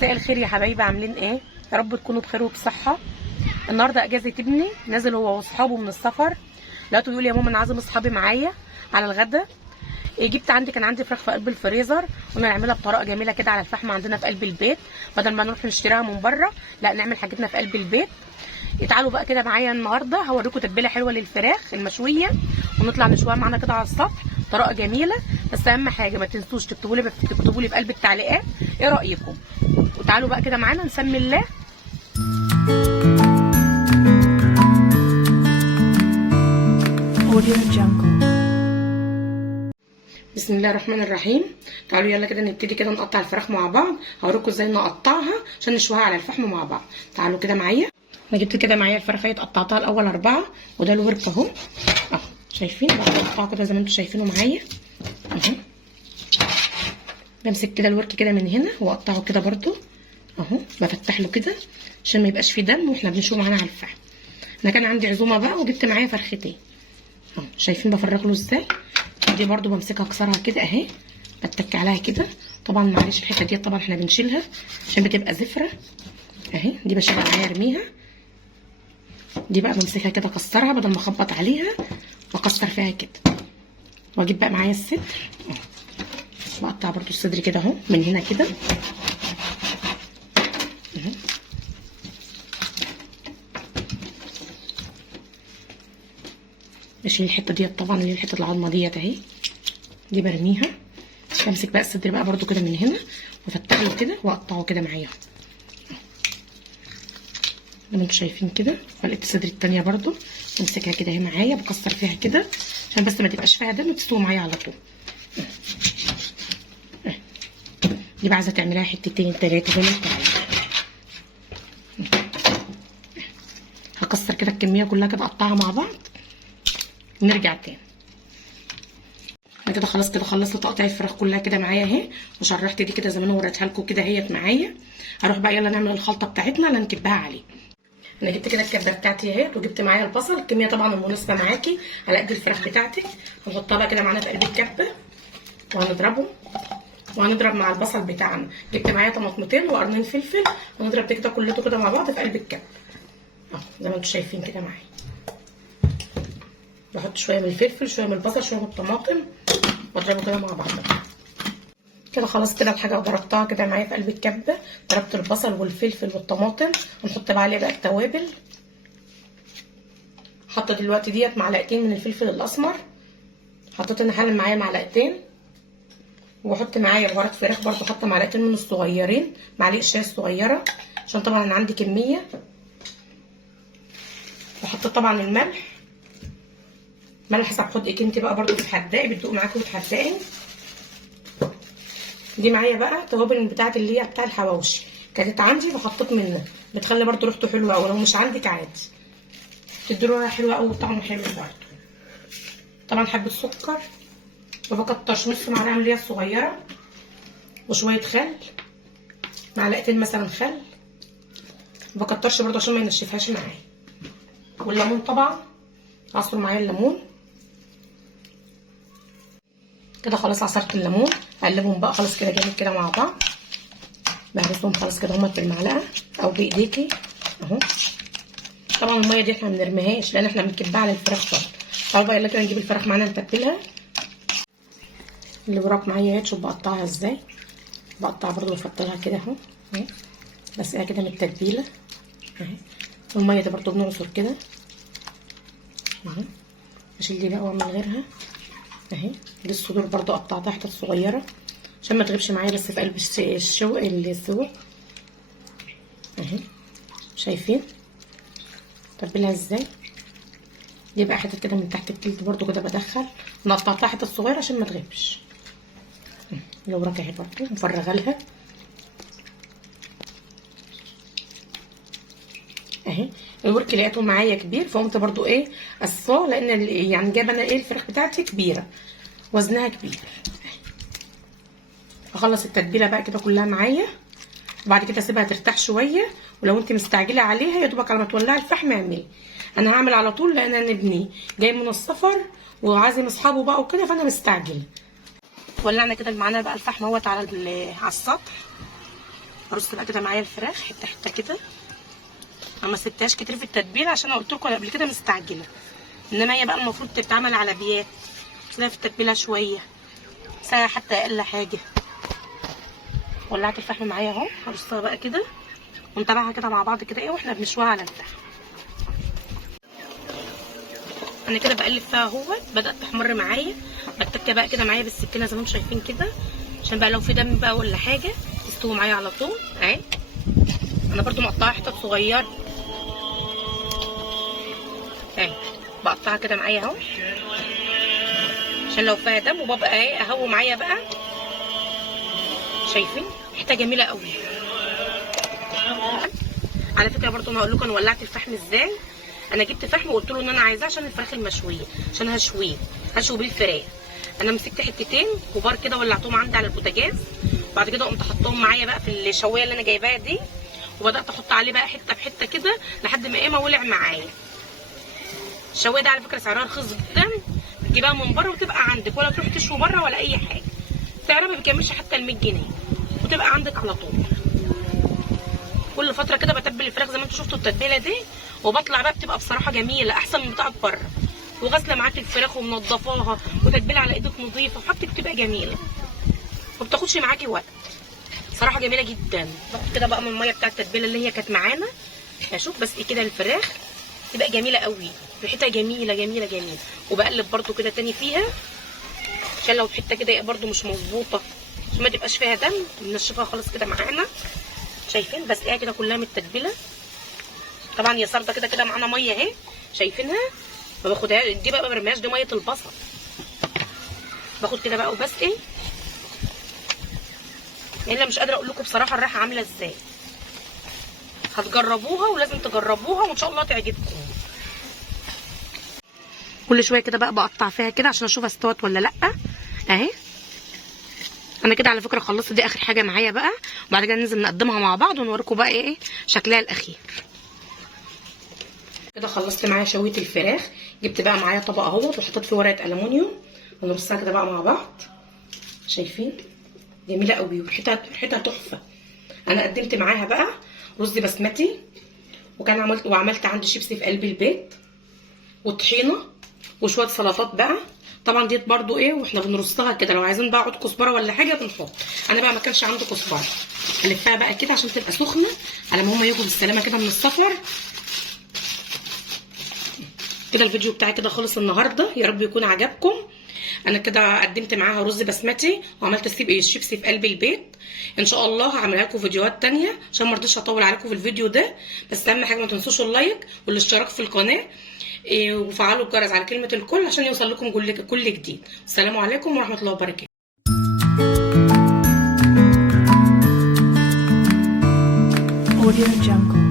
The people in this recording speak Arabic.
مساء الخير يا حبايبي، عاملين ايه؟ يا رب تكونوا بخير وبصحه. النهارده اجازه ابني، نازل هو واصحابه من السفر. لقيته يقول يا ماما انا عازم اصحابي معايا على الغدا. جبت كان عندي فراخ في قلب الفريزر، قلنا نعملها بطريقه جميله كده على الفحم عندنا في قلب البيت، بدل ما نروح نشتريها من بره، لا نعمل حاجتنا في قلب البيت. تعالوا بقى كده معايا النهارده هوريكم تتبيله حلوه للفراخ المشويه، ونطلع نشويها معانا كده على السطح طريقه جميله. بس اهم حاجه ما تنسوش تكتبوا لي في قلب التعليقات ايه رايكم. وتعالوا بقى كده معانا نسمي الله. بسم الله الرحمن الرحيم. تعالوا يلا كده نبتدي كده نقطع الفراخ مع بعض، هوريكم ازاي نقطعها عشان نشويها على الفحم مع بعض. تعالوا كده معايا. انا جبت كده معايا الفراخ قطعتها الاول 4، وده الورك اهو شايفين بقطعها كده زي ما انتم شايفينه معايا اهو. بمسك كده الورك كده من هنا واقطعه كده برده اهو، بفتح له كده عشان ما يبقاش فيه دم واحنا بنشوي معانا على الفحم. انا كان عندي عزومه بقى وجبت معايا فرختين اهو، شايفين بفرغ له ازاي. دي برده بمسكها اكسرها كده اهي، بتك عليها كده. طبعا معلش الحته دي طبعا احنا بنشيلها عشان بتبقى زفره اهي. دي بشيلها معايا ارميها. دي بقى بمسكها كده اكسرها بدل ما اخبط عليها، واكسر فيها كده. واجيب بقى معايا الصدر اهو، بقطع برده الصدر كده اهو من هنا كده اهو. بشيل الحته ديت طبعا اللي هي حته العظمه ديت اهي، دي برميها. بمسك بقى الصدر بقى برده كده من هنا وافتح له كده واقطعه كده معايا زي ما انتم شايفين كده. فلقيت الصدر التانيه برده بمسكها كده اهي معايا، بكسر فيها كده عشان بس ما تبقاش فيها دم وتستوي معايا على طول. دي بقى عايزه تعمليها حتتين 3 زي ما انت عايزه. هكسر كده الكميه كلها كده اقطعها مع بعض ونرجع تاني. انا كده خلاص كده خلصت تقطيع الفراخ كلها كده معايا اهي، وشرحت دي كده زي ما انا وريتها لكم كده اهيت معايا. هروح بقى يلا نعمل الخلطه بتاعتنا اللي هنكبها عليه. انا جبت كده الكبه بتاعتي اهيت، وجبت معايا البصل الكميه طبعا المناسبه معاكي على قد الفراخ بتاعتك. هنحطها بقى كده معانا في قلب الكبه وهنضربهم، وهنضرب مع البصل بتاعنا. جبت معايا طماطمتين وقرنين فلفل، هنضرب ده كده كلته كده مع بعض في قلب الكبه اهو زي ما انتم شايفين كده معايا. بحط شويه من الفلفل، شويه من البصل، شويه من الطماطم، واضربه كده مع بعض كده. خلاص كده الحاجه ضربتها كده معايا في قلب الكبه. ضربت البصل والفلفل والطماطم، هنحط بقى عليه بقى التوابل. حاطه دلوقتي ديت معلقتين من الفلفل الاسمر، حطيت انا حالا معايا معلقتين. واحط معايا بهارات فراخ برده، حاطه معلقتين من الصغيرين، معلقه شاي الصغيره عشان طبعا انا عندي كميه. وحطيت طبعا الملح حسب حدقك انت بقى برده، بتحدقي بتدوق معاكي وتحدقي. دي معايا بقى توابل بتاعت اللي هي بتاع الحواوشي، كانت عندي فحطيت منها، بتخلي برده ريحته حلوه قوي. لو مش عندك عادي تديله ريحه حلوه قوي وطعمه حلو برده. طبعا حبه سكر، ما بكترش، نص معلقه اللي هي الصغيره، وشويه خل، معلقتين مثلا خل، ما بكترش برده عشان ما ينشفهاش معايا. والليمون طبعا عصر معايا الليمون كده. خلاص عصرت الليمون، اقلبهم بقى خلاص كده جامد كده مع بعض. بهرسهم خلاص كده هما بالمعلقه او بايديكي اهو. طبعا الميه دي احنا ما بنرميهاش لان احنا بنكبها على الفراخ برضه. تعالوا بقى يلا كده نجيب الفراخ معانا نتبلها. اللي وراك معايا اهي، شوف بقطعها ازاي. بقطعها برضه بفضلها كده اهو بس كده من التتبيله اهي. والميه دي برضه بنعصر كده اهو. اشيل دي بقى واعمل غيرها اهي. دي الصدور برضو قطعتها حتت صغيره عشان ما تغيبش معايا بس في قلب السوا اهي. شايفين تبلها ازاي. دي بقى حتت كده من تحت الجلد برضو كده بدخل، انا قطعتها حتت صغيره عشان ما تغيبش. اللي وراك اهي برضو مفرغه لها اهي. الورك لقيته معايا كبير فقمت برضو قصاه، لان يعني جايبه انا الفراخ بتاعتي كبيره وزنها كبير. هخلص التتبيله بقى كده كلها معايا، وبعد كده اسيبها ترتاح شويه. ولو انت مستعجله عليها يا دوبك على ما تولعي الفحم اعملي. انا هعمل على طول لان انا ابني جاي من السفر وعازم اصحابه بقى وكده، فانا مستعجله. ولعنا كده معانا بقى الفحم اهوت على السطح هرص بقى كده معايا الفراخ حته حته كده. انا ما سبتهاش كتير في التتبيله عشان انا قلت لكم قبل كده مستعجله، انما هي بقى المفروض تتعمل على بيات، تسيبها في التتبيله شويه، ساعه حتى اقل حاجه. ولعت الفحم معايا اهو، هرصها بقى كده ونتابعها كده مع بعض كده ايه واحنا بنشويها على الفحم. انا كده بقلب فيها اهوت، بدات تحمر معايا، بتكه بقى كده معايا بالسكينه زي ما انتم شايفين كده، عشان بقى لو في دم بقى ولا حاجه تستوي معايا على طول اهي. انا برضو مقطعه حتت صغيره اهي، بقطعها كده معايا اهو عشان لو فيها دم، وببقى ايه اهو معايا بقى. شايفين حته جميله قوي. على فكره برضو انا هقول لكم انا ولعت الفحم ازاي. انا جبت فحم وقلت له ان انا عايزاه عشان الفراخ المشويه، عشان هشوي بالفراخ. انا مسكت حتتين كبار كده ولعتهم عندي على البوتاجاز، بعد كده قمت حطهم معايا بقى في الشوايه اللي انا جايباها دي، وبدات احط عليه بقى حته بحته كده لحد ما ما ولع معايا. الشوايه ده على فكره سعرها رخيص جدا، بتجيبها من بره وتبقى عندك، ولا تروح تشوي بره ولا اي حاجه. سعرها ما بيكملش حتى ال 100 جنيه وتبقى عندك على طول. كل فتره كده بتبل الفراخ زي ما انتم شفتوا التتبيله دي، وبطلع بقى بتبقى بصراحه جميله احسن من بتاعه بره، وغاسله معاك الفراخ ومنضفاها وتتبيله على ايدك نظيفه، وحاجتك بتبقى جميله وما بتاخدش معاكي وقت، صراحه جميله جدا. باخد كده بقى من الميه بتاعه التتبيله اللي هي كانت معانا، اشوف بس كده الفراخ تبقى جميله قوي، ريحتها جميله جميله جميله. وبقلب برده كده تاني فيها عشان لو حته كده برده مش مظبوطه عشان ما تبقاش فيها دم، بنشفها خالص كده معانا. شايفين بس كده كلها متتبله. طبعا يا سارده كده كده معانا ميه اهي، شايفينها؟ ما باخدها دي بقى، ما برميهاش، دي ميه البصل. باخد كده بقى وبس يعني مش قادره اقول لكم بصراحه الريحه عامله ازاي. هتجربوها ولازم تجربوها وان شاء الله تعجبكم. كل شويه كده بقى بقطع فيها كده عشان اشوف استوت ولا لا اهي. انا كده على فكره خلصت، دي اخر حاجه معايا بقى، وبعد كده ننزل نقدمها مع بعض ونوريكم بقى ايه شكلها الاخير. كده خلصت معايا شويه الفراخ، جبت بقى معايا طبق اهوت وحطيت فيه ورقه الومنيوم، ونرصها كده بقى مع بعض. شايفين جميله قوي وريحتها تحفه. انا قدمت معاها بقى رز بسمتي، وعملت عندي شيبسي في قلب البيت، وطحينه، وشويه سلطات بقى. طبعا ديت برضو واحنا بنرصها كده لو عايزين بقى عود كزبره ولا حاجه بنحط. انا بقى ما كانش عندي كزبره، الفها بقى كده عشان تبقى سخنه على ما هم يجوا بالسلامه كده من السفر. كده الفيديو بتاعي كده خلص النهارده، يا رب يكون عجبكم. انا كده قدمت معاها رز بسمتي، وعملت الشيبسي في قلب البيت. ان شاء الله هعملها لكم فيديوهات تانية عشان ما رضيتش اطول عليكم في الفيديو ده. بس اهم حاجه ما تنسوش اللايك والاشتراك في القناه، وفعلوا الجرس على كلمه الكل عشان يوصل لكم كل جديد. السلام عليكم ورحمه الله وبركاته. Audio Jungle.